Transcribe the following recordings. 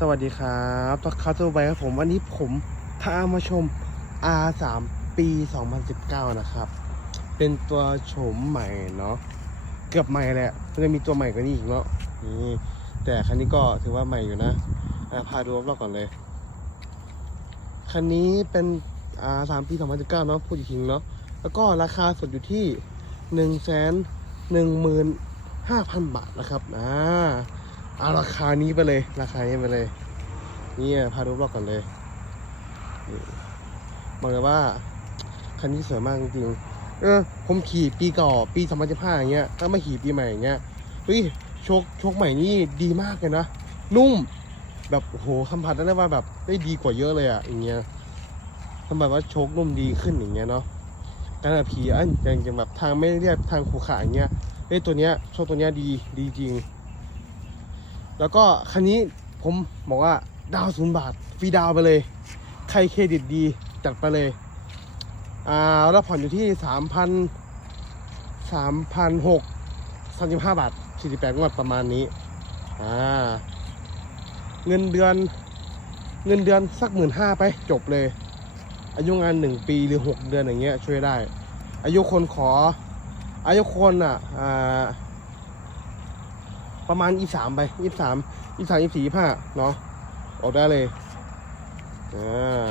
สวัสดีครับทักคาตัวไปครับผม วันนี้ผมพามาชม R3 ปี 2019 นะครับ เป็นตัวโฉมใหม่เนาะ เกือบใหม่แหละมันจะมีตัวใหม่กว่านี้อีกเนาะ นี่ แต่คันนี้ก็ถือว่าใหม่อยู่นะะพาดูรอบๆก่อนเลย คันนี้เป็น R3 ปี 2019 เนาะ พูดอีกทีเนาะ แล้วก็ราคาสดอยู่ที่ 1 1 5 0 0 0 บาทนะครับ อ่า เอาราคานี้ไปเลย ราคานี้ไปเลยนี่พาดูบล็อกก่อนเลยบอกเลยว่าคันนี้สวยมากจริงเออผมขี่ปีก่าปี2015อย่างเงี้ยถ้ามาขี่ปีใหม่อย่างเงี้ยเฮ้ยโชคโชคใหม่นี่ดีมากเลยนะ นุ่ม แบบโหสัมผัสได้ว่าแบบได้ดีกว่าเยอะเลยอะอย่างเงี้ยสัมผัสว่าโชคนุ่มดีขึ้นอย่างเงี้ยเนาะการขี่อันอย่างแบบทางไม่เรียบทางขรุขระอย่างเงี้ยเฮ้ตัวเนี้ยโชคตัวเนี้ยดีดีจริง แล้วก็คันนี้ผมบอกว่าดาวศูนย์บาทฟรีดาวไปเลย ใครเครดิตดีจัดไปเลย อ่าแล้วผ่อนอยู่ที่สามพันสามพันหกสามสิบห้าบาทสี่สิบแปดงวดประมาณนี้ อ่า เงินเดือน เงินเดือนสักหมื่นห้าไปจบเลย อายุงานหนึ่งปีหรือหกเดือนอย่างเงี้ยช่วยได้ อายุคนขอ อายุคนอะ อ่า ประมาณยี่สามไปยี่สามยี่สามยี่สี่ยี่ห้าเนาะออกได้เลยอ่า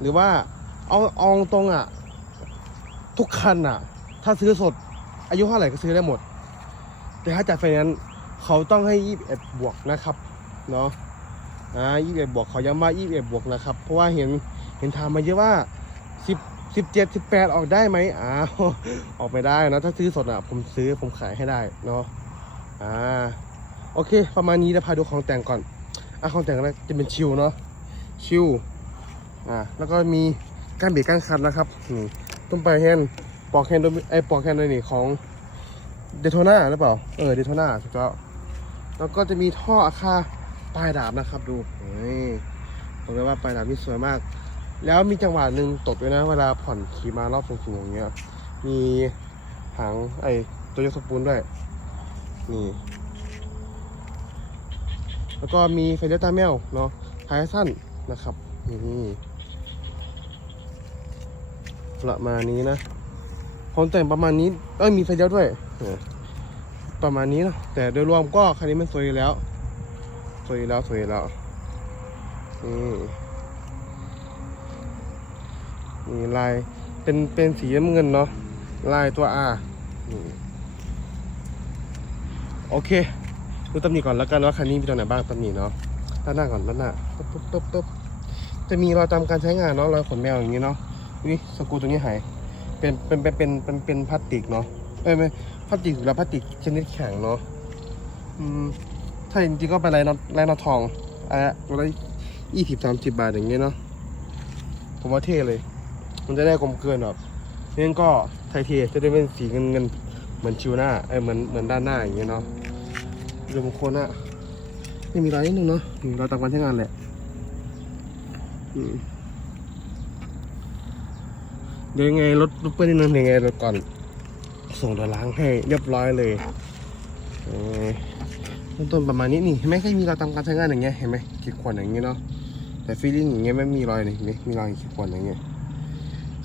หรือว่าเอาเอาตรงอะ ทุกคันอะ ถ้าซื้อสด อายุเท่าไหร่ก็ซื้อได้หมด แต่ถ้าจัดไฟแนนซ์เขาต้องให้ยี่สิบเอ็ดบวกนะครับเนาะอ่ายี่สิบเอ็ดบวกเขาย้ำว่ายี่สิบเอ็ดบวกนะครับ เพราะว่าเห็นเห็นถามมาเยอะว่าสิบ สิบเจ็ดสิบแปดออกได้ไหมอ้าวออกไม่ได้นะ ถ้าซื้อสดอะ ผมซื้อผมขายให้ได้เนาะอ่าโอเค ประมาณนี้จะพาดูของแต่งก่อนอะของแต่งแรกจะเป็นชิวเนาะชิวอ่าแล้วก็มีก้านเบรกก้านคันนะครับนี่ต้นปลายแฮนปลอกแฮนด์ด้วยไอ้ปลอกแฮนด์ด้วยนี่ของเดโทนาหรือเปล่าเออเดโทนาถูกแล้วแล้วก็จะมีท่ออาคาปลายดาบนะครับ ดูนี่บอกเลยว่าปลายดาบนี่สวยมาก แล้วมีจังหวะหนึ่งตกด้วยนะ เวลาผ่อนขี่มารอบสูงๆอย่างเงี้ย มีหางไอ้ตัวยกสปูนด้วย นี่ แล้วก็มีไฟเลี้ยวตาแมวเนาะท้ายสั้นนะครับ นี่ประมาณนี้นะของแต่งประมาณนี้ เอ้ยมีไฟเลี้ยวด้วย ประมาณนี้นะ แต่โดยรวมก็คันนี้มันสวยแล้ว สวยแล้ว สวยแล้วนี่ นี่ลายเป็นเป็นสีน้ำเงินเนาะลายตัว R นี่โอเคดูตำหนิก่อนแล้วกันว่าคันนี้มีตัวไหนบ้างตำหนิเนาะด้านหน้าก่อนด้านหน้าตบตบตบตบจะมีรอยตามการใช้งานเนาะรอยขนแมวอย่างนี้เนาะนี่สกูตัวนี้หายเป็นเป็นเป็นเป็นเป็นเป็นพลาสติกเนาะเอ้ยไม่พลาสติกหรือพลาสติกชนิดแข็งเนาะอืมถ้าจริงๆก็เป็นไรนอไรนอทองอะตัวละยี่สิบสามสิบบาทอย่างเงี้ยเนาะผมว่าเท่เลย มันจะได้กลมเกลือนแบบนี่ก็ไทยเทจะได้เป็นสีเงินเงินๆเหมือนชิวหน้าเอ้ยเหมือนเหมือนด้านหน้าอย่างเงี้ยเนาะเรือบางคนอะไม่มีรอยนิดนึงเนาะอืมรอยตามการใช้งานแหละอืมเดี๋ยวยังไงรถรถเปื้อนนิดนึงยังไงรถก่อน ส่งตัวล้างให้เรียบร้อยเลยเออเริ่มต้นประมาณนี้นี่เห็นไหมแค่มีรอยตามการใช้งานอย่างเงี้ยเห็นไหมขีดข่วนอย่างเงี้ยเนาะแต่ฟีลลิ่งอย่างเงี้ยไม่มีรอยเลยเห็นไหมมีรอยขีดข่วนอย่างเงี้ย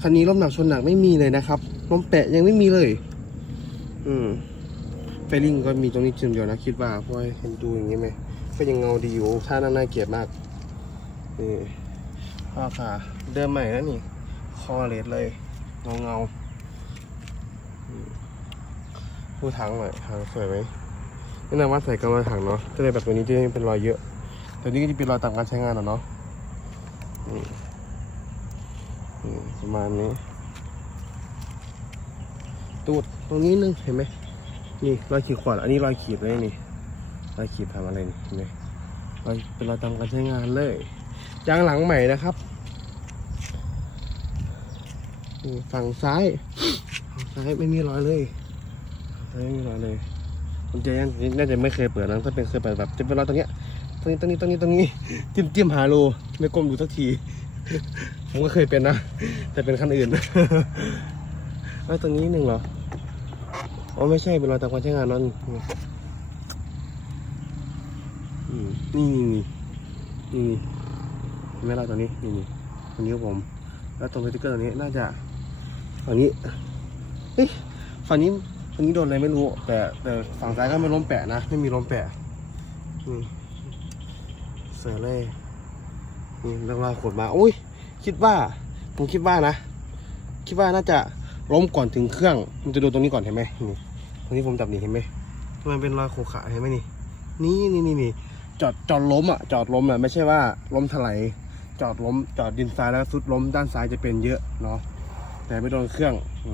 คันนี้ล้มหนักชนหนักไม่มีเลยนะครับล้มแปะยังไม่มีเลย อืมไฟลิงก็มีตรงนี้จุดเดียวนะคิดว่าเพราะว่าเห็นดูอย่างนี้ไหมก็ยังเงาดีอยู่ถ้าน่าน่าเกลียดมากนี่พ่อค่ะเดิมใหม่นะนี่ คอเลสเลย เงาเงาอืมดูถังหน่อยถังสวยไหมแนะนำว่าใส่กำมะถังเนาะจะได้แบบตัวนี้จะไม่เป็นรอยเยอะตัวนี้ก็จะเป็นรอยตามการใช้งานอะเนาะนี่นี่ ประมาณนี้ ตูดตรงนี้นึงเห็นไหมนี่รอยขีดขวดอันนี้รอยขีดเลยนี่รอยขีดทำอะไรนี่เห็นไหมรอยเป็นรอยตามการใช้งานเลยยางหลังใหม่นะครับฝั่งซ้ายฝั่งซ้ายไม่มีรอยเลยฝั่งซ้ายไม่มีรอยเลยผมจะยังน่าจะไม่เคยเปิดนะถ้าเป็นเคยเปิดแบบจะเป็นรอยตรงเนี้ยตรงนี้ตรงนี้ตรงนี้ตรงนี้จิ้มจิ้มหาโลไม่ก้มดูสักที ผมก็เคยเป็นนะ แต่เป็นคันอื่นแล้วตรงนี้หนึ่งเหรอ อ๋อไม่ใช่เป็นรอยตามการใช้งานนั่นนี่นี่นี่นี่ไหมเราตัวนี้นี่นี่ตัวนี้ผม แล้วตรงสติ๊กเกอร์ตัวนี้น่าจะฝั่งนี้เฮ้ยฝั่งนี้ฝั่งนี้โดนอะไรไม่รู้ แต่แต่ฝั่งซ้ายก็ไม่ล้มแปะนะ ไม่มีล้มแปะนี่เสือเล่ นี่เรื่องราวขดมาอุ้ยคิดว่าผมคิดว่านะ คิดว่าน่าจะล้มก่อนถึงเครื่องมันจะดนตรงนี้ก่อนเห็นไหมนี่ตรงนี้ผมจับนี่เห็นไหมมันเป็นรอยโขกขาเห็นไหมนี่นี่นี่นี่นี่จอดจอดล้มอะจอดล้มอะไม่ใช่ว่าล้มถลายจอดล้มจอดดินซ้ายแล้วสุดล้มด้านซ้ายจะเป็นเยอะเนาะแต่ไม่โดนเครื่องอ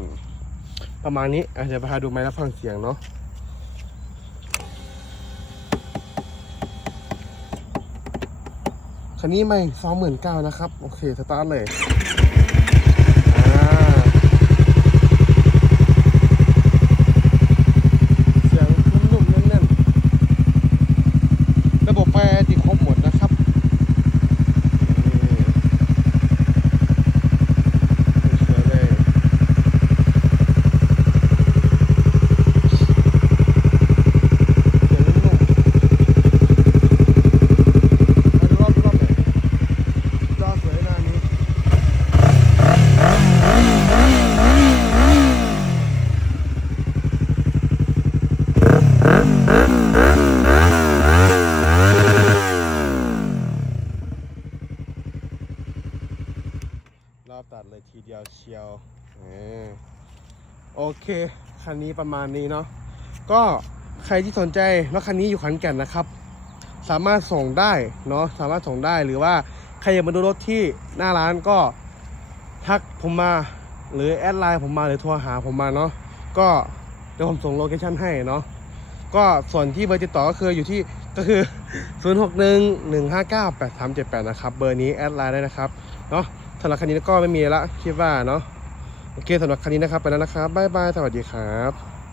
ประมาณนี้อาจจะไปหาดูไม้รับฟังเสียงเนาะ คันนี้ไม่สองหมื่นเก้านะครับ โอเคสตาร์ทเลยอ่าเสียงนุ่มๆแน่นๆ ระบบไฟติดครบหมดนะครับนี่สวยเลยเสียงนุ่มๆมาดูรอบๆหน่อยจอสวยหน้านี้ รอบตัด เลยทีเดียวเชียวโอเค คันนี้ประมาณนี้เนาะก็ใครที่สนใจรถคันนี้อยู่ขอนแก่นนะครับ สามารถส่งได้เนาะสามารถส่งได้หรือว่าใครอยากมาดูรถที่หน้าร้านก็ทักผมมาหรือแอดไลน์ผมมาหรือโทรหาผมมาเนาะก็เดี๋ยวผมส่งโลเคชั่นให้เนาะก็ส่วนที่เบอร์ติดต่อก็คืออยู่ที่ก็คือ 0 6 1 1 5 9 8 3 7 8 นะครับ เบอร์นี้แอดไลน์ได้นะครับ เนาะ สำหรับคันนี้ก็ไม่มีละคิดว่าเนาะโอเคสำหรับคันนี้นะครับไปแล้วนะครับบ๊ายบายสวัสดีครับ